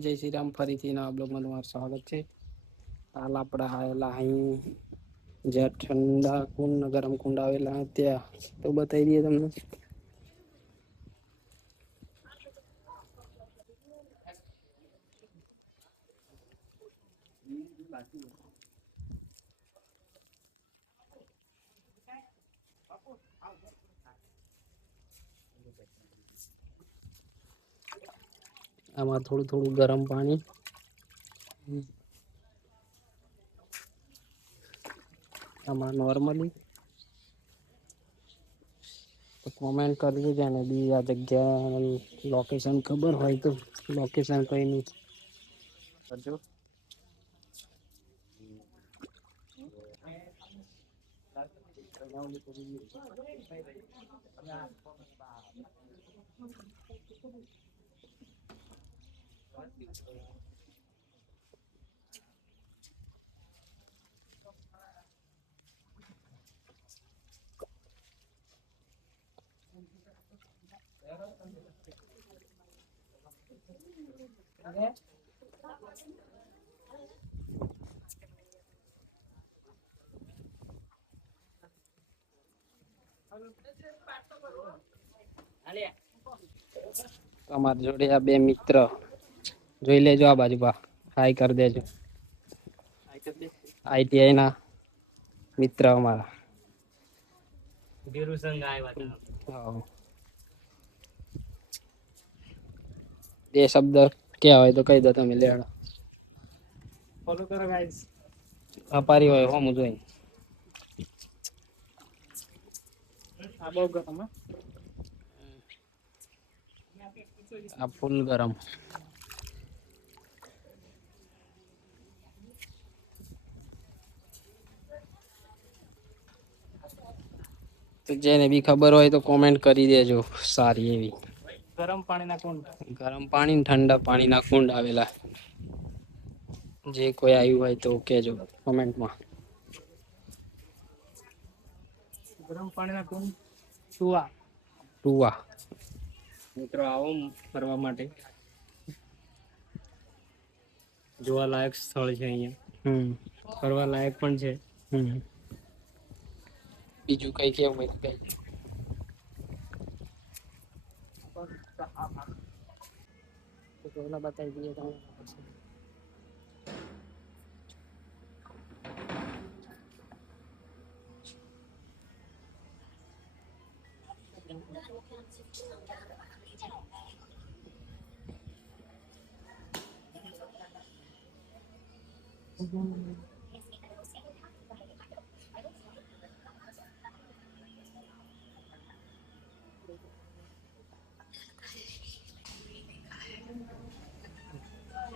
જય શ્રી રામ ફરીથી નવા બ્લોગમાં તમારું સ્વાગત છે. હાલ આપણે આવેલા અહીં જ્યાં ઠંડા કુંડ ગરમ કુંડ આવેલા ત્યાં તો બતાવી દઈએ તમને. આમાં થોડું થોડું ગરમ પાણી, આમાં નોર્મલી તો કોમેન્ટ કરજો. જેને બી આ જગ્યા લોકેશન ખબર હોય તો લોકેશન કઈ નહીં કરજો. અમારી જોડે આ બે મિત્ર જોઈ લેજો. આ બાજુ બા હાઈ કરી દેજો. ITI ના મિત્ર અમારા. બે શબ્દ ક્યાં હોય તો કહી દો તમે. લેડો ફોલો કરો ગાઈસ. અપારી હોય હોમ જોઈ. આ બહુ ગરમ. આ ફૂલ ગરમ. તો જેને બી ખબર હોય તો કોમેન્ટ કરી દેજો. સારી એવી ગરમ પાણીના કુંડ, ગરમ પાણી ને ઠંડા પાણીના કુંડ આવેલા. જે કોઈ આવ્યું હોય તો કેજો કોમેન્ટમાં. ગરમ પાણીના કુંડ ટુવા ટુવા. મિત્રો આવો ફરવા માટે. જોવા લાયક સ્થળ છે અહીંયા. ફરવા લાયક પણ છે. બીજું કઈ કેવું હોય કઈ. બતાવી દઈએ તમને.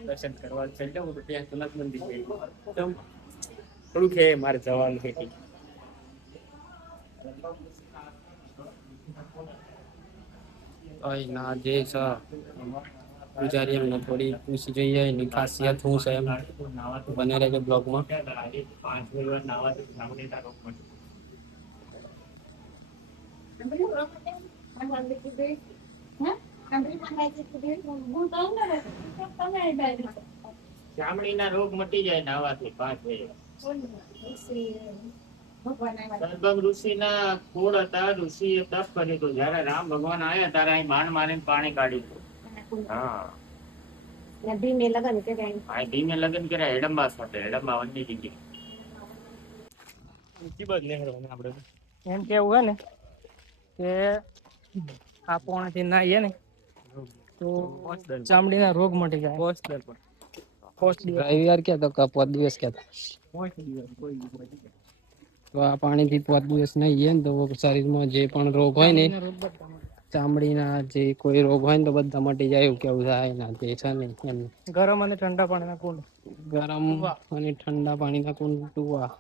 દર્શન કરવા ચાલ્યા હું તો ત્યાં સોનાથ મંદિર થોડું છે મારે જવાનું છે. ના જે પૂજારી એમને થોડી પૂછી જોઈએ એની ખાસિયત શું છે એમ. બને રહેજો બ્લોગમાં. ચામડીના રોગ મટી જાય નાવાથી 5 સર્વમ ઋષિના કુળ હતા. ઋષિએ તપ કર્યું હતું. જયારે રામ ભગવાન આવ્યા ત્યારે અહીં બાણ મારીને પાણી કાઢ્યું. હા ધીમે લગન કર્યા હેડમ્બા સાથે. હેડમ્બા વનની જગ્યાએ એમ કેવું હોય ને કે આ પોણાથી નાહીએ ને તો ચામડીના રોગ મટી જાય. રવિવાર ક્યાં તો 5 દિવસ ક્યાં તો આ પાણીથી 5 દિવસ નાહીએ ને તો શરીરમાં જે પણ રોગ હોય ને, ચામડીના જે કોઈ રોગ હોય ને તો બધા મટી જાય. એવું કેવું થાય ના જે છે ને એમ. ગરમ અને ઠંડા પાણીના કુંડ. ગરમ અને ઠંડા પાણીના કુંડ ટુવા.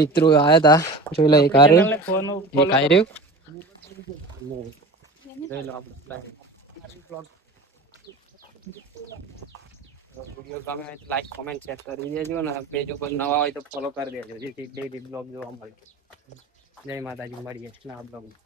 મિત્રો આયા હતા. જોઈ લો એક આર્યું એક આર્યું. જોઈ લો આપણે વિડીયો ગમે હોય તો લાઈક કોમેન્ટ શેર કરી દેજો ને પેજ ઉપર નવા હોય તો ફોલો કરી દેજો જેથી ડેલી બ્લોગ જોવા મળે. જય માતાજી. મળીએ નવા બ્લોગમાં.